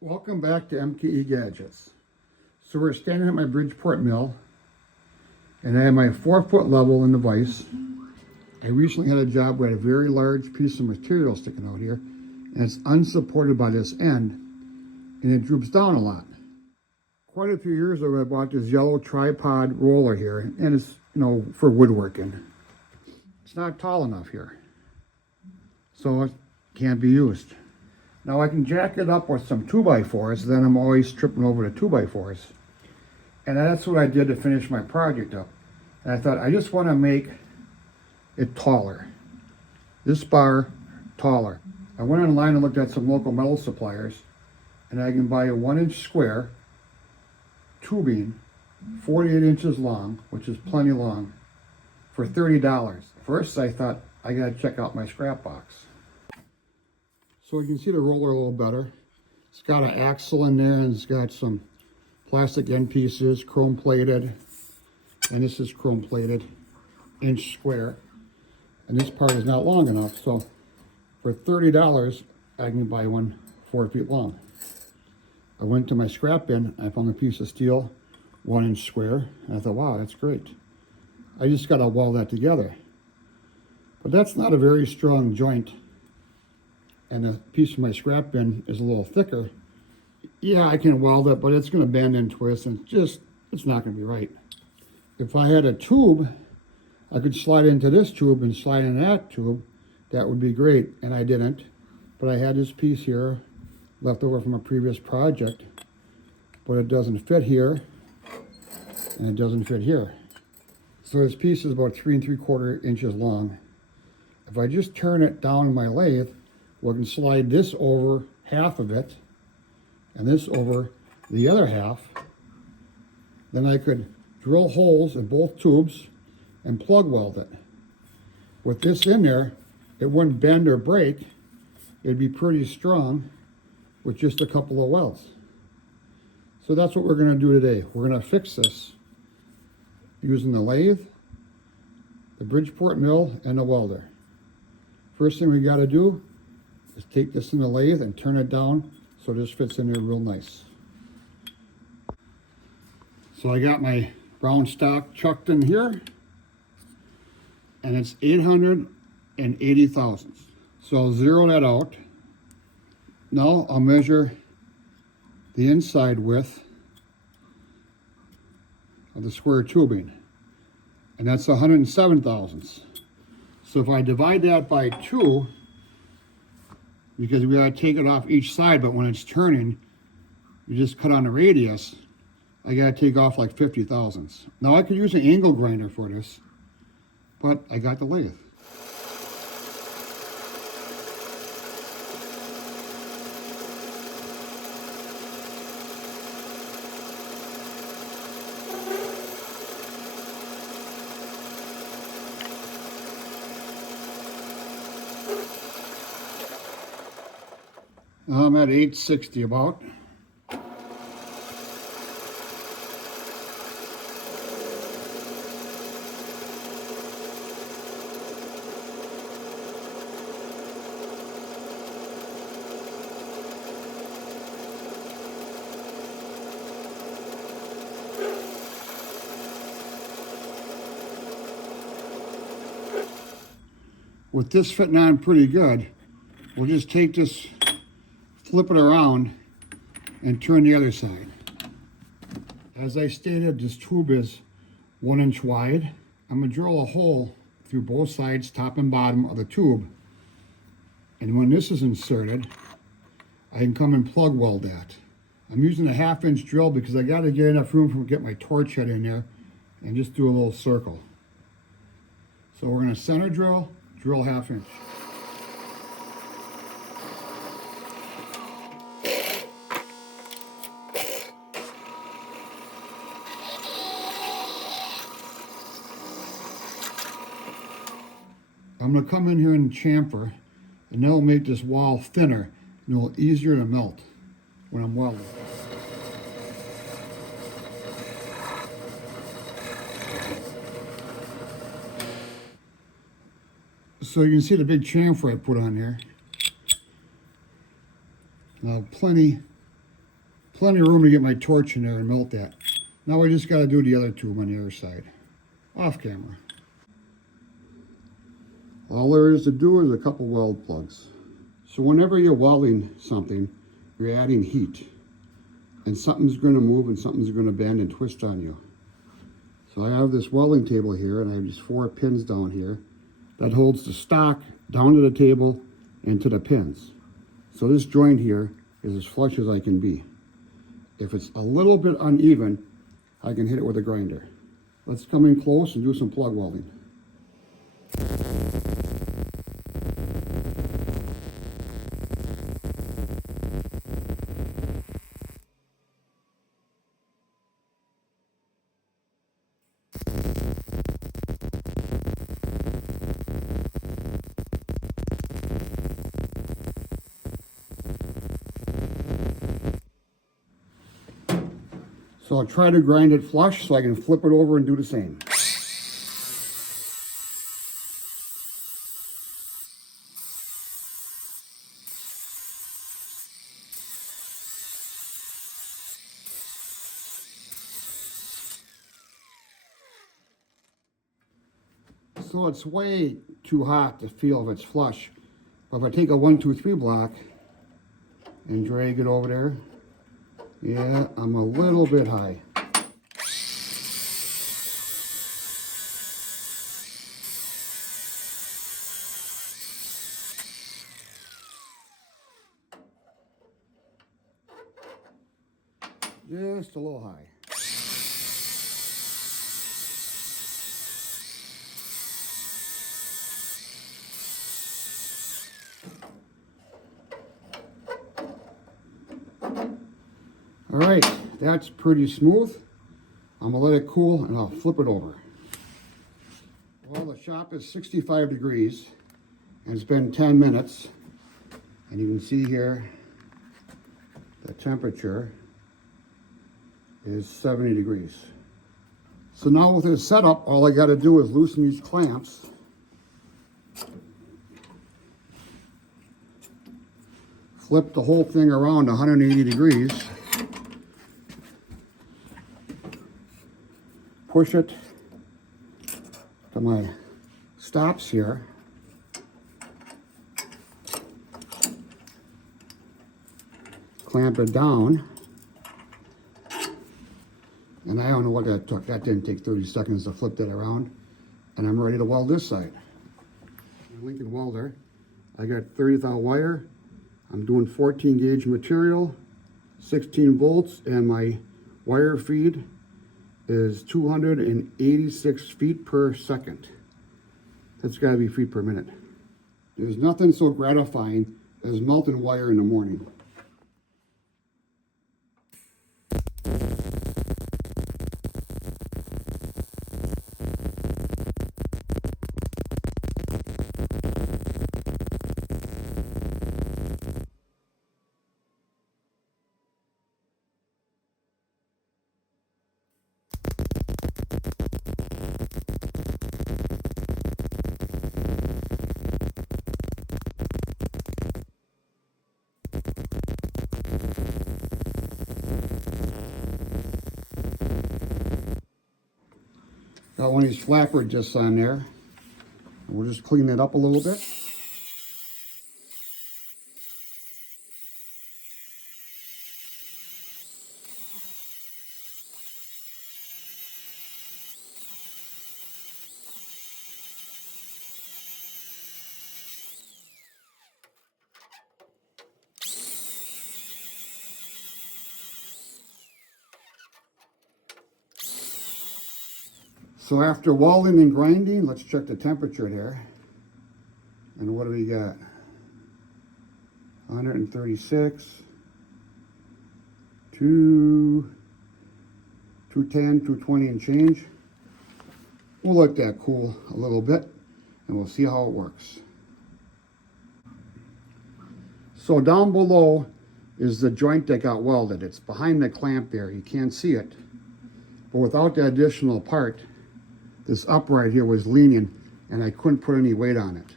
Welcome back to MKE Gadgets. So we're standing at my Bridgeport mill, and I have my 4-foot level in the vise. I recently had a job where I had a very large piece of material sticking out here, and it's unsupported by this end, and it droops down a lot. Quite a few years ago, I bought this yellow tripod roller here, and it's, for woodworking. It's not tall enough here, so it can't be used. Now I can jack it up with some 2x4s, then I'm always tripping over the 2x4s. And that's what I did to finish my project up. And I thought, I just want to make it taller. This bar, taller. I went online and looked at some local metal suppliers, and I can buy a 1-inch square tubing, 48 inches long, which is plenty long, for $30. First I thought, I gotta check out my scrap box. So you can see the roller a little better. It's got an axle in there, and it's got some plastic end pieces, chrome plated, and this is chrome plated, inch square. And this part is not long enough, so for $30, I can buy one 4 feet long. I went to my scrap bin, I found a piece of steel, 1-inch square, and I thought, wow, that's great. I just gotta weld that together. But that's not a very strong joint, and the piece of my scrap bin is a little thicker. Yeah, I can weld it, but it's gonna bend and twist, and it's not gonna be right. If I had a tube, I could slide into this tube and slide in that tube. That would be great, and I didn't. But I had this piece here, left over from a previous project, but it doesn't fit here, and it doesn't fit here. So this piece is about 3 3/4 inches long. If I just turn it down in my lathe, we can slide this over half of it, and this over the other half. Then I could drill holes in both tubes and plug weld it. With this in there, it wouldn't bend or break. It'd be pretty strong with just a couple of welds. So that's what we're gonna do today. We're gonna fix this using the lathe, the Bridgeport mill, and the welder. First thing we gotta do is take this in the lathe and turn it down so this fits in there real nice. So I got my brown stock chucked in here, and it's 880 thousandths. So I'll zero that out. Now I'll measure the inside width of the square tubing, and that's 107 thousandths. So if I divide that by 2, because we gotta take it off each side, but when it's turning, you just cut on the radius, I gotta take off like 50 thousandths. Now I could use an angle grinder for this, but I got the lathe. I'm at 860 about. With this fitting on pretty good, we'll just take this, flip it around, and turn the other side. As I stated, this tube is 1 inch wide. I'm gonna drill a hole through both sides, top and bottom of the tube. And when this is inserted, I can come and plug weld that. I'm using a 1/2 inch drill because I gotta get enough room to get my torch head in there and just do a little circle. So we're gonna center drill 1/2 inch. I'm going to come in here and chamfer, and that'll make this wall thinner and a little easier to melt when I'm welding. So you can see the big chamfer I put on there. Plenty Plenty of room to get my torch in there and melt that. Now I just got to do the other tube on the other side. Off camera. All there is to do is a couple weld plugs. So whenever you're welding something, you're adding heat. And something's going to move and something's going to bend and twist on you. So I have this welding table here, and I have these 4 pins down here that holds the stock down to the table and to the pins. So this joint here is as flush as I can be. If it's a little bit uneven, I can hit it with a grinder. Let's come in close and do some plug welding. So I'll try to grind it flush so I can flip it over and do the same. So it's way too hot to feel if it's flush. But if I take a 1, 2, 3 block and drag it over there, yeah, I'm a little bit high. Just a little high. All right, that's pretty smooth. I'm gonna let it cool and I'll flip it over. Well, the shop is 65 degrees and it's been 10 minutes. And you can see here the temperature is 70 degrees. So now with this setup, all I gotta do is loosen these clamps. Flip the whole thing around 180 degrees. Push it to my stops here. Clamp it down. And I don't know what that took. That didn't take 30 seconds to flip that around. And I'm ready to weld this side. Lincoln welder. I got 30-thou wire. I'm doing 14 gauge material, 16 volts, and my wire feed is 286 feet per second. That's got to be feet per minute. There's nothing so gratifying as melting wire in the morning. Got one of these flapper discs on there. And we'll just clean it up a little bit. So after welding and grinding, let's check the temperature there. And what do we got? 136, 210, 220 and change. We'll let that cool a little bit and we'll see how it works. So down below is the joint that got welded. It's behind the clamp there. You can't see it. But without the additional part, this upright here was leaning and I couldn't put any weight on it.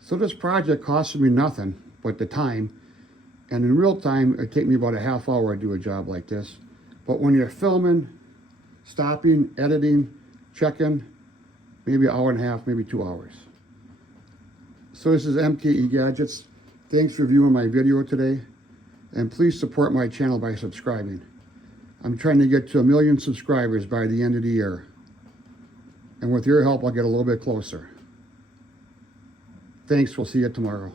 So this project costed me nothing but the time, And in real time, it'd take me about a half hour to do a job like this. But when you're filming, stopping, editing, checking, maybe an hour and a half, maybe 2 hours. So this is MKE Gadgets. Thanks for viewing my video today. And please support my channel by subscribing. I'm trying to get to 1 million subscribers by the end of the year. And with your help, I'll get a little bit closer. Thanks, we'll see you tomorrow.